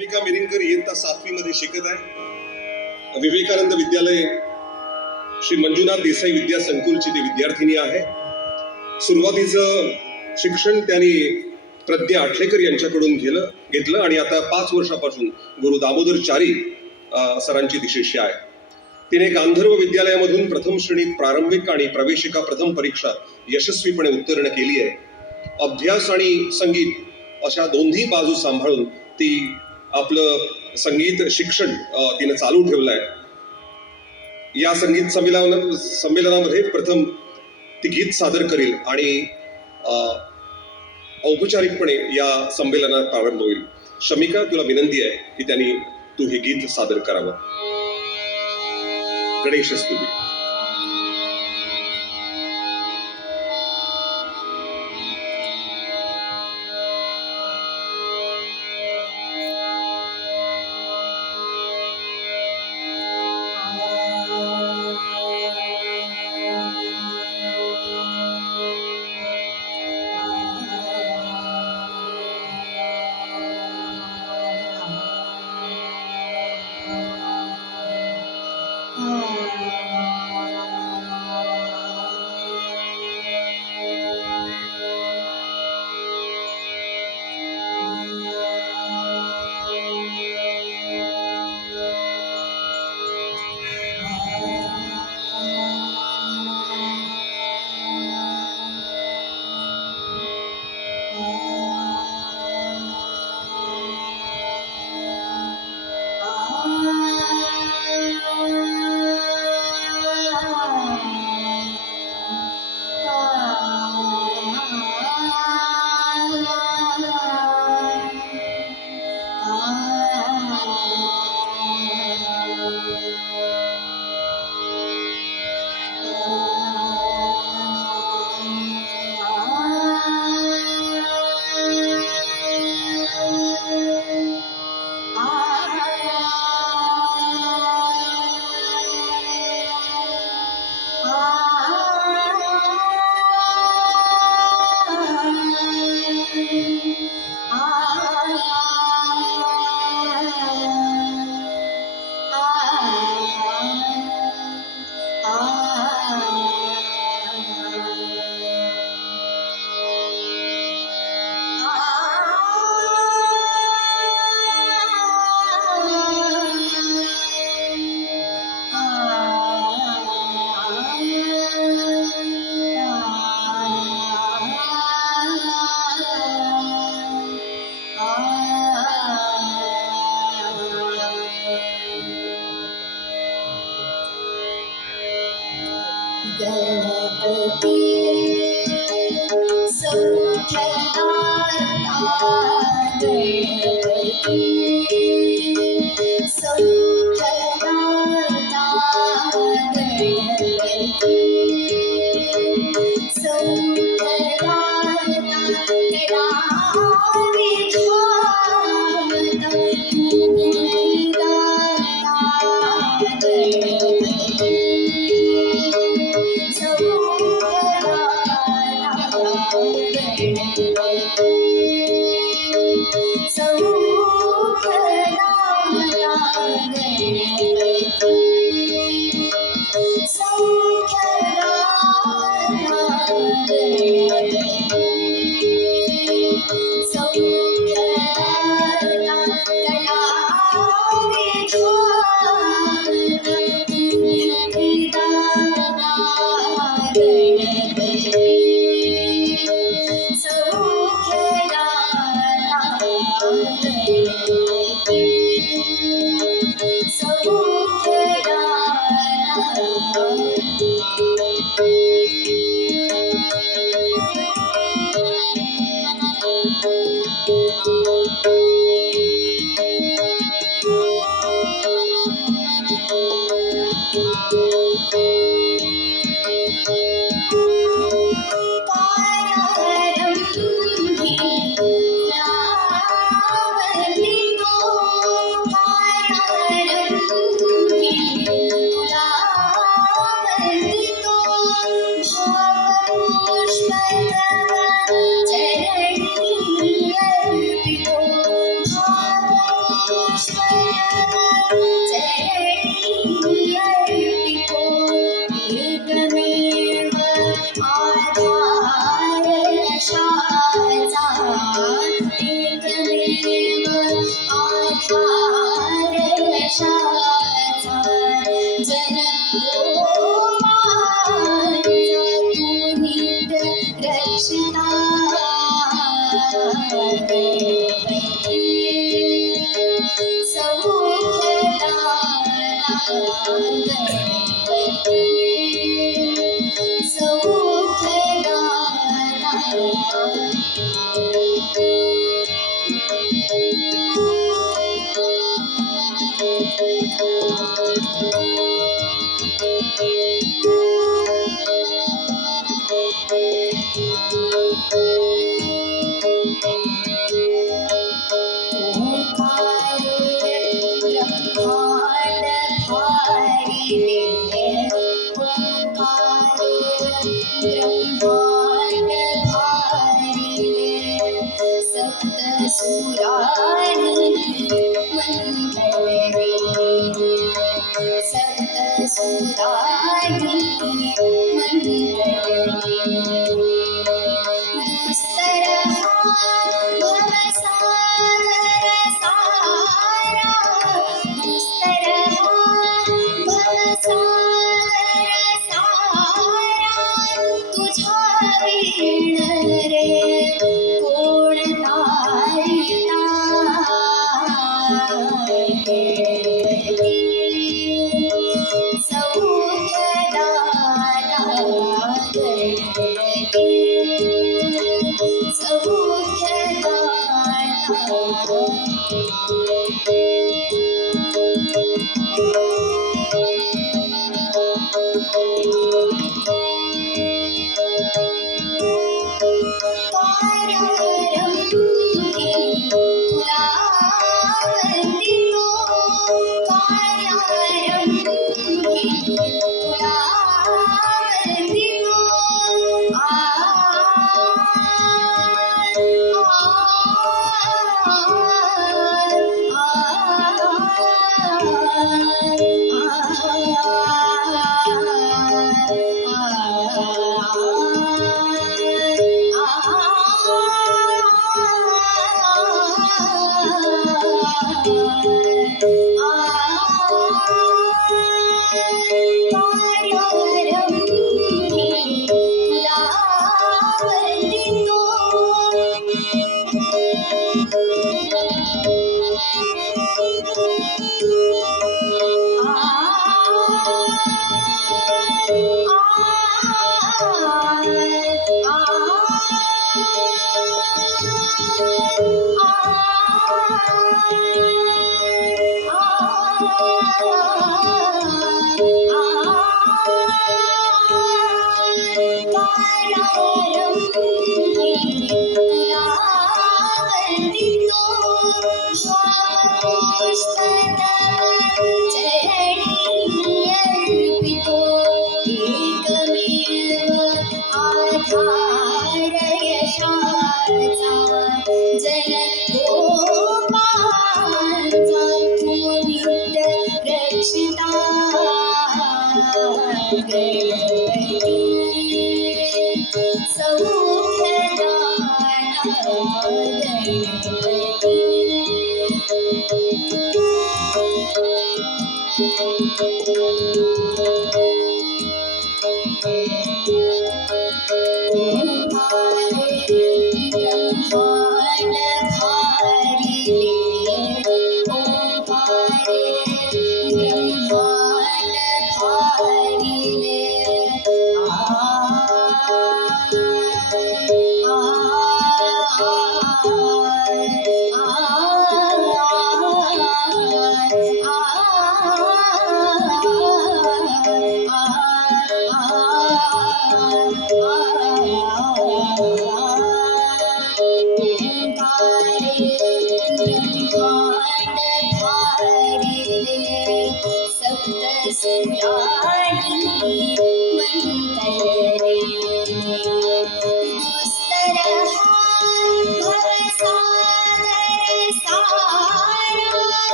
अस्मिका मिरिंकर इयत्ता 7वी मध्ये शिकत आहे. विवेकानंद विद्यालय श्री मंजुनाथ देसाई विद्या संकुलची ती विद्यार्थिनी आहे. सुरुवातीचं शिक्षण त्यांनी प्रज्ञा आठलेकर यांच्याकडून घेतलं आणि आता 5 वर्षापासून गुरु दामोदर चारी सरांची ती शिष्य आहे. तिने गांधर्व विद्यालयामधून प्रथम श्रेणीत प्रारंभिक आणि प्रवेशिका प्रथम परीक्षा यशस्वीपणे उत्तीर्ण केली आहे. अभ्यास आणि संगीत अशा दोन्ही बाजू सांभाळून ती आपलं संगीत शिक्षण तिने चालू ठेवलंय. या संगीत संमेलनामध्ये प्रथम ती गीत सादर करेल आणि औपचारिकपणे या संमेलनात प्रारंभ होईल. शमिका, तुला विनंती आहे की त्यांनी तू हे गीत सादर करावं. गणेश स्तुती. गणपती सौख्यदाता गणपती सौख्यदाता गणपती सौख्यदाता करा विधाता मुक्तिदाता गणपती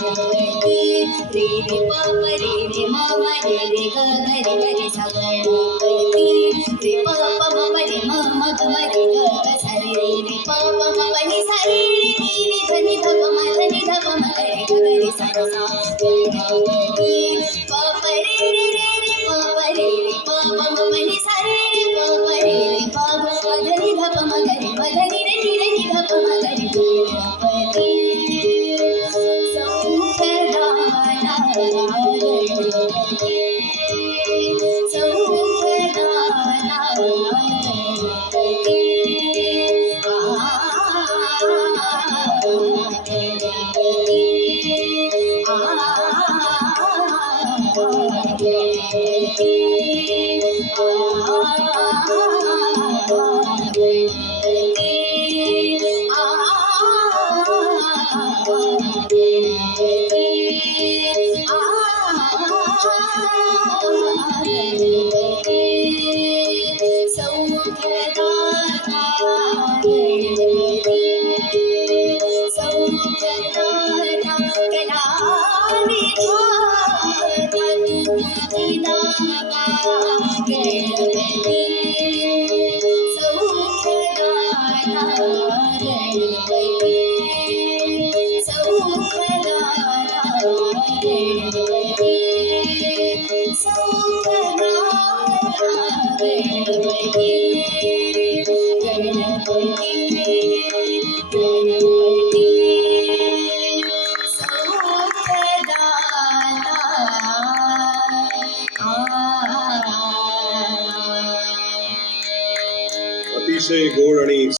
गणपती रे रे पाप रे रे मम रे रे ग ग रे ग रे सा गणपती रे प प म प रे म म ग म रे ग ग सा रे रे रे प प म प नि सा रे रे नी नी ध नि ध प म ध नि ध प म ग रे ग ग रे सा रे सा गणपती प प रे रे रे रे प प रे रे प प म प नि सा रे रे प प रे रे प प म ध नि ध प म ग रे म ध नि रे नी रे नी ध प म ग रे गणपती सौख्यदाता गणपती सौख्यदाता गणपती अतिशय गोड आणि